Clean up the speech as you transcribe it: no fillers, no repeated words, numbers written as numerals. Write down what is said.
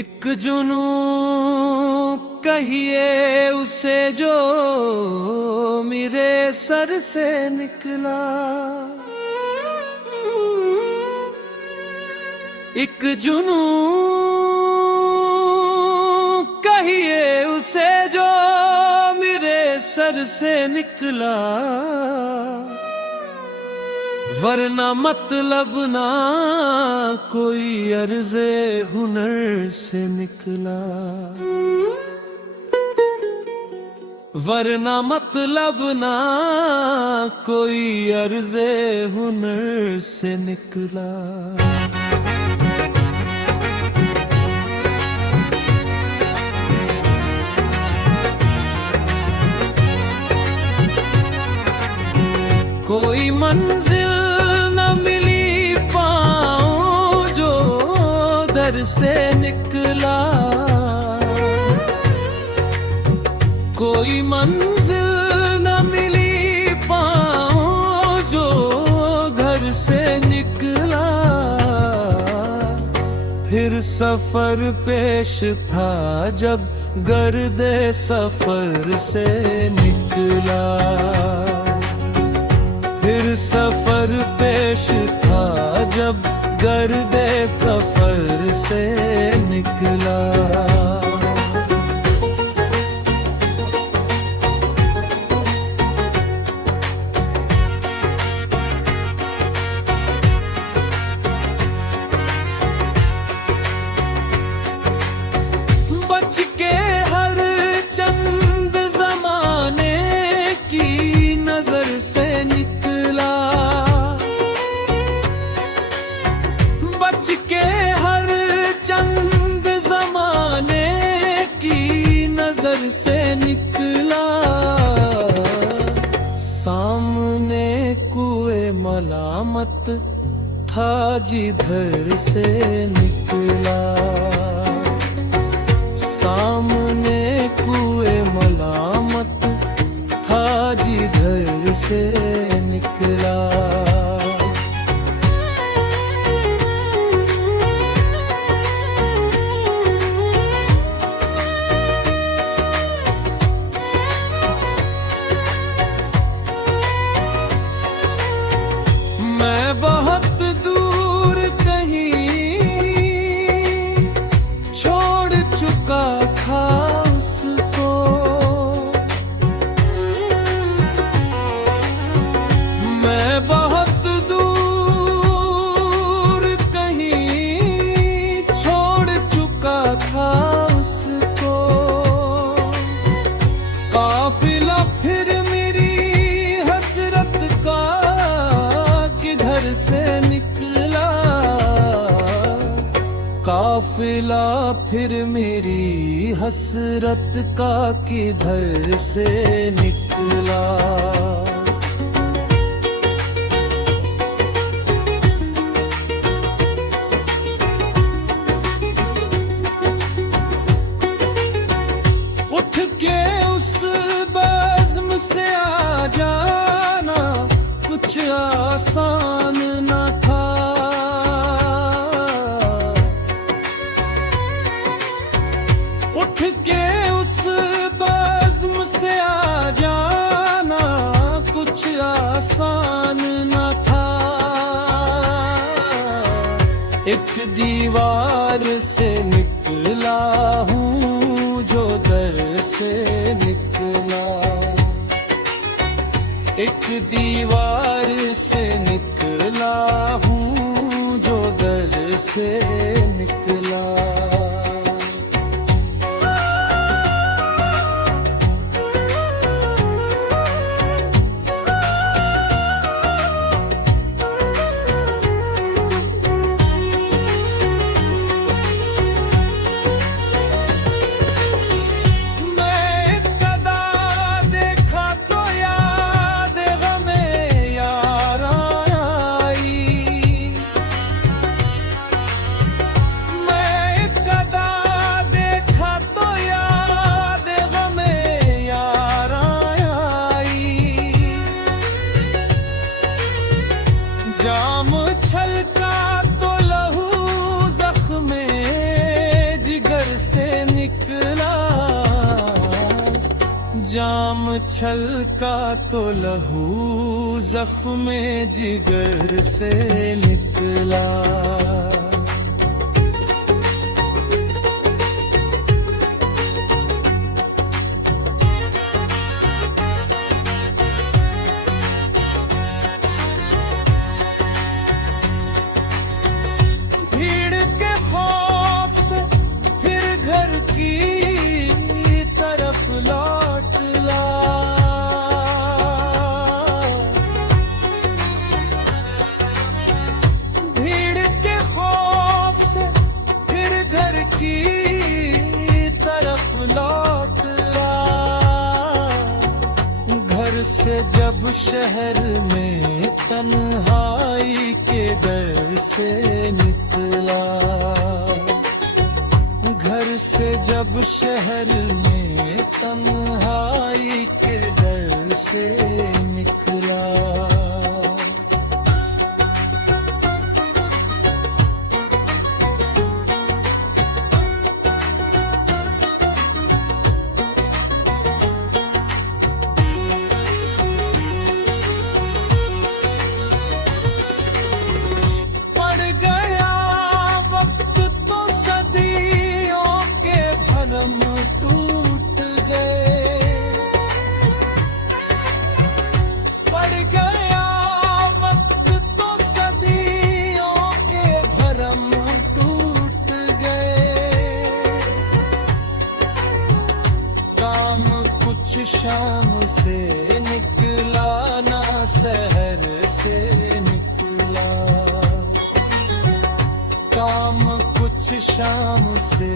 एक जुनू कहिए उसे जो मेरे सर से निकला। एक जुनू कहिए उसे जो मेरे सर से निकला, वरना मतलब ना कोई अर्ज़े हुनर से निकला। वरना मतलब ना कोई अर्ज़े हुनर से निकला। कोई मंजिल न मिली पाऊं जो दर से निकला। कोई मंजिल न मिली पाऊं जो घर से निकला। फिर सफर पेश था जब गर्दे सफर से निकला। फिर सफर पेश था जब गर्दे सफर से निकला। बच के हर चंद जमाने की नजर से निकला। बच के हर चंद जमाने की नजर से निकला। सामने कुए मलामत था जिधर से निकला। सामने कुए मलामत था जिधर से निकला। मैं बहुत दूर कहीं छोड़ चुका था उसको। मैं बहुत दूर कहीं छोड़ चुका था उसको। काफिला फिर मेरी हसरत का किधर से निकला। काफिला फिर मेरी हसरत का किधर से निकला। उठ के उस बज़्म से आ जाना कुछ आसान न था। उठ के उस बज़्म से आ जाना कुछ आसान न था। एक दीवार से निकला हूँ जो दर से निकला। एक दीवार से निकला हूँ जो दर से निकला। जाम छलका तो लहू जख्मे जिगर से निकला। भीड़ के खौफ से फिर घर की तरफ लौट ला। भीड़ के खौफ से फिर घर की तरफ लौट ला। घर से जब शहर में तन्हाई के डर से निकला। घर से जब शहर में तन्हाई के डर से निकला। पड़ गया वक्त तो सदियों के भरम टूट गए। पड़ गया वक्त तो सदियों के भरम टूट गए। काम कुछ शाम से निकला ना शहर से निकला। काम कुछ शाम से